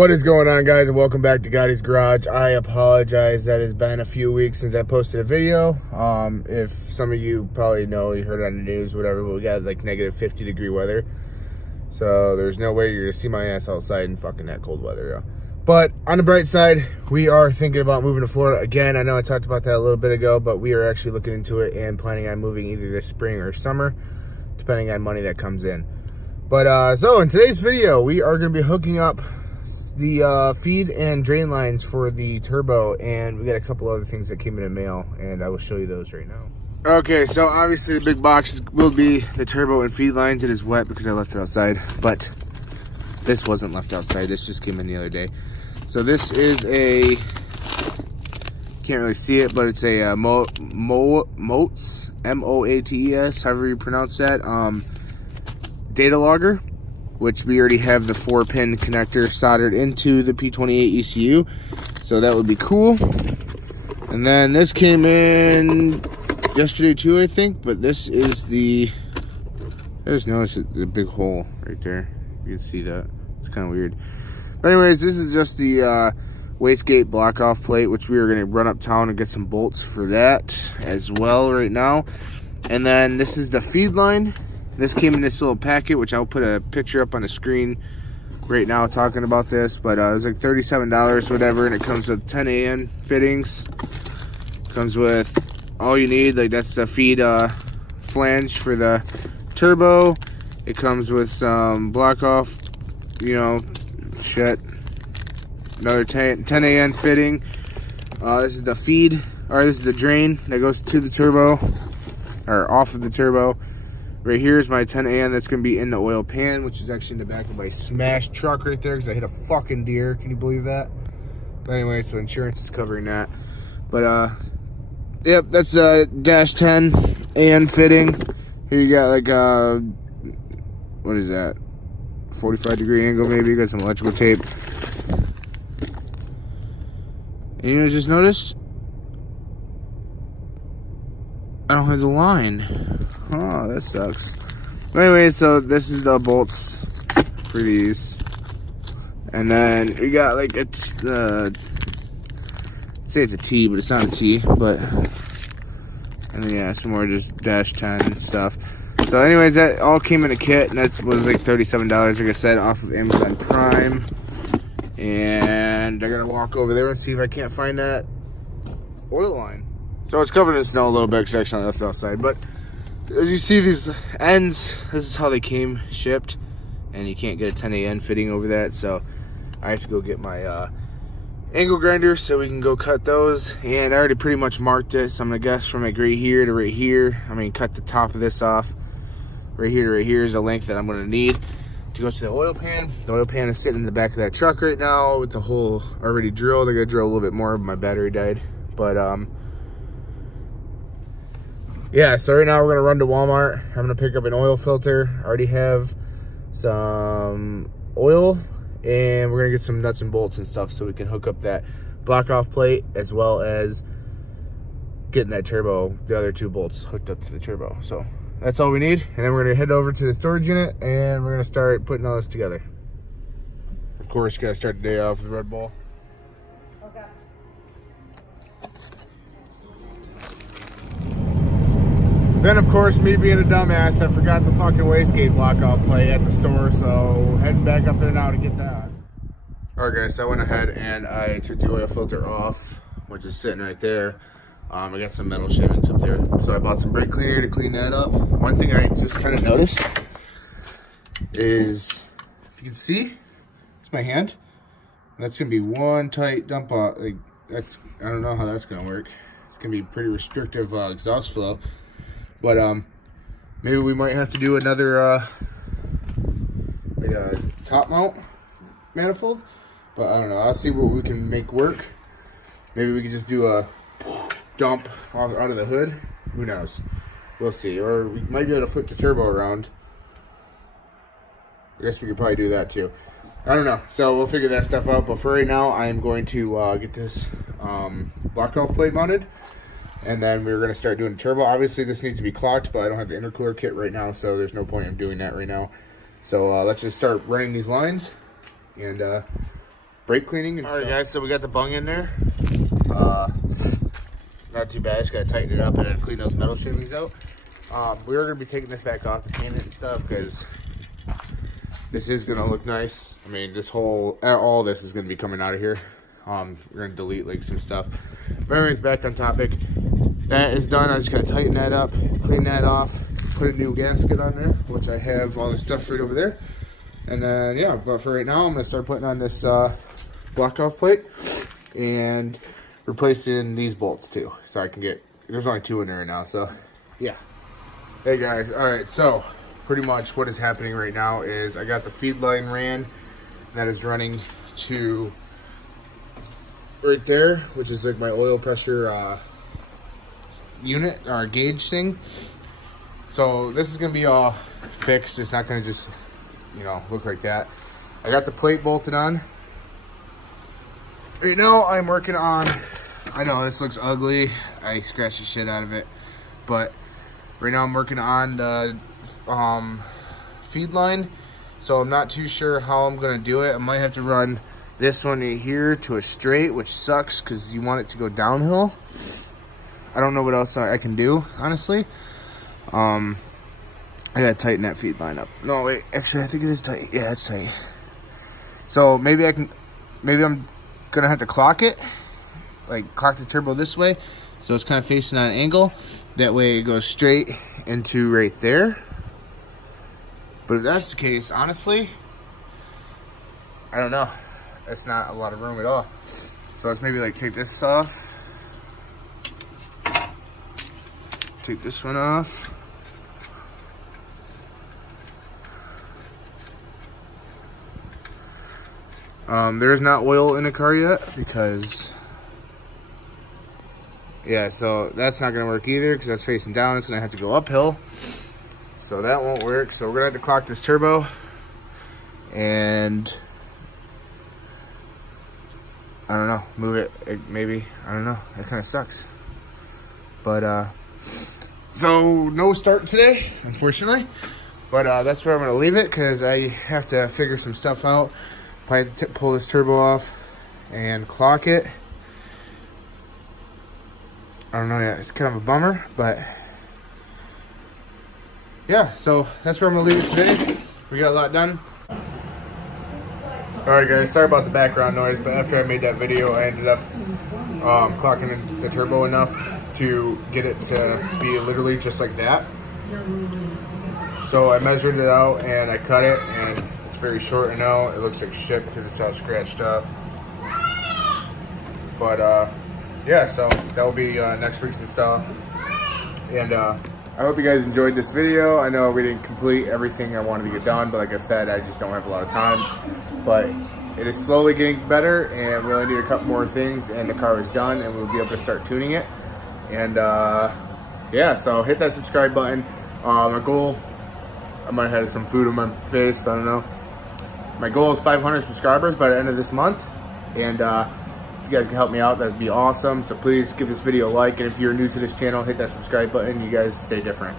What is going on, guys, and welcome back to Gotti's Garage. I apologize that it's been a few weeks since I posted a video. If some of you probably know, you heard it on the news, whatever, but we got like negative 50-degree weather. So there's no way you're gonna see my ass outside in fucking that cold weather. But on the bright side, we are thinking about moving to Florida again. I know I talked about that a little bit ago, but we are actually looking into it and planning on moving either this spring or summer, depending on money that comes in. But so in today's video, we are gonna be hooking up the feed and drain lines for the turbo, and we got a couple other things that came in the mail, and I will show you those right now. Okay, so obviously the big box will be the turbo and feed lines. It is wet because I left it outside, but this wasn't left outside. This just came in the other day. So this is a, can't really see it, but it's a Moats, M-O-A-T-E-S, however you pronounce that, data logger, which we already have the 4-pin connector soldered into the P28 ECU, so that would be cool. And then this came in yesterday too, I think, but this is the, I just noticed the big hole right there. You can see that. It's kind of weird. But anyways, this is just the wastegate block-off plate, which we are going to run uptown and get some bolts for that as well right now. And then this is the feed line. This came in this little packet, which I'll put a picture up on the screen right now talking about this. But it was like $37, whatever, and it comes with 10 AN fittings. Comes with all you need, like that's the feed flange for the turbo. It comes with some block off, you know, shit. Another 10 AN fitting. This is the feed, or this is the drain that goes to the turbo, or off of the turbo. Right here is my 10 AN that's going to be in the oil pan, which is actually in the back of my smashed truck right there because I hit a fucking deer. Can you believe that? But anyway, so insurance is covering that. But, yep, that's a dash 10 AN fitting. Here you got like, what is that? 45-degree angle maybe. Got some electrical tape. And you guys just noticed? I don't have the line. Oh, that sucks. But anyway, so this is the bolts for these. And then we got like, it's the, I'd say it's a T, but it's not a T, but, and then yeah, some more just dash 10 stuff. So anyways, that all came in a kit, and that was like $37, like I said, off of Amazon Prime. And I gotta walk over there and see if I can't find that oil line. So it's covered in snow a little bit because I actually left it outside. But as you see, these ends, this is how they came shipped. And you can't get a 10 AN fitting over that. So I have to go get my angle grinder so we can go cut those. And I already pretty much marked it. So I'm going to guess from like right here to right here. I mean, cut the top of this off. Right here to right here is the length that I'm going to need to go to the oil pan. The oil pan is sitting in the back of that truck right now with the hole already drilled. I got to drill a little bit more, but my battery died. But, yeah, so right now we're gonna run to Walmart. I'm gonna pick up an oil filter. I already have some oil, and we're gonna get some nuts and bolts and stuff so we can hook up that block off plate as well as getting that turbo, the other two bolts hooked up to the turbo. So that's all we need. And then we're gonna head over to the storage unit and we're gonna start putting all this together. Of course, gotta start the day off with Red Bull. Okay. Then, of course, me being a dumbass, I forgot the fucking wastegate block-off plate at the store, so heading back up there now to get that. Alright guys, so I went ahead and I took the oil filter off, which is sitting right there. I got some metal shavings up there, so I bought some brake cleaner to clean that up. One thing I just kind of noticed is, if you can see, it's my hand. That's going to be one tight dump off. Like, that's, I don't know how that's going to work. It's going to be pretty restrictive exhaust flow. But maybe we might have to do another like a top mount manifold. But I don't know. I'll see what we can make work. Maybe we could just do a dump out of the hood. Who knows? We'll see. Or we might be able to flip the turbo around. I guess we could probably do that too. I don't know. So we'll figure that stuff out. But for right now, I am going to get this block off plate mounted. And then we're going to start doing turbo. Obviously, this needs to be clocked, but I don't have the intercooler kit right now, so there's no point in doing that right now. So let's just start running these lines and brake cleaning and stuff. Alright guys, so we got the bung in there. Not too bad, just gotta tighten it up and then clean those metal shimmies out. We are gonna be taking this back off to paint it and stuff because this is gonna look nice. I mean, this whole, all this is gonna be coming out of here. We're gonna delete like some stuff. But everything's back on topic. That is done. I just gotta tighten that up, clean that off, put a new gasket on there, which I have all the stuff right over there. And then, yeah, but for right now, I'm gonna start putting on this block off plate and replacing these bolts too. So I can get, there's only 2 in there right now, so yeah. Hey guys, alright, so pretty much what is happening right now is I got the feed line ran that is running to right there, which is like my oil pressure unit or gauge thing. So this is gonna be all fixed. It's not gonna just, you know, look like that. I got the plate bolted on. Right now I'm working on, I know this looks ugly, I scratched the shit out of it, but right now I'm working on the feed line, so I'm not too sure how I'm gonna do it. I might have to run this one right here to a straight, which sucks because you want it to go downhill. I don't know what else I can do, honestly. I gotta tighten that feed line up. No, wait, actually I think it is tight. Yeah, it's tight. So maybe I'm gonna have to clock it, like clock the turbo this way, so it's kind of facing on an angle. That way it goes straight into right there. But if that's the case, honestly, I don't know. That's not a lot of room at all. So let's maybe like take this off. Take this one off. There's not oil in the car yet because, yeah, so that's not gonna work either because that's facing down. It's gonna have to go uphill, so that won't work. So we're gonna have to clock this turbo, and I don't know, move it maybe. I don't know. That kind of sucks. But so no start today, unfortunately. But that's where I'm gonna leave it because I have to figure some stuff out. Probably have to pull this turbo off and clock it. I don't know yet. It's kind of a bummer, but yeah. So that's where I'm gonna leave it today. We got a lot done. Alright guys, sorry about the background noise, but after I made that video, I ended up clocking the turbo enough to get it to be literally just like that. So I measured it out and I cut it, and it's very short. I know it looks like shit because it's all scratched up. But yeah, so that will be next week's install. And I hope you guys enjoyed this video. I know we didn't complete everything I wanted to get done, but like I said, I just don't have a lot of time. But it is slowly getting better, and we only need a couple more things, and the car is done, and we'll be able to start tuning it. And yeah, so hit that subscribe button. My goal, I might have had some food on my face, but I don't know. My goal is 500 subscribers by the end of this month, and if you guys can help me out, that'd be awesome. So please give this video a like, and if you're new to this channel, hit that subscribe button. You guys stay different.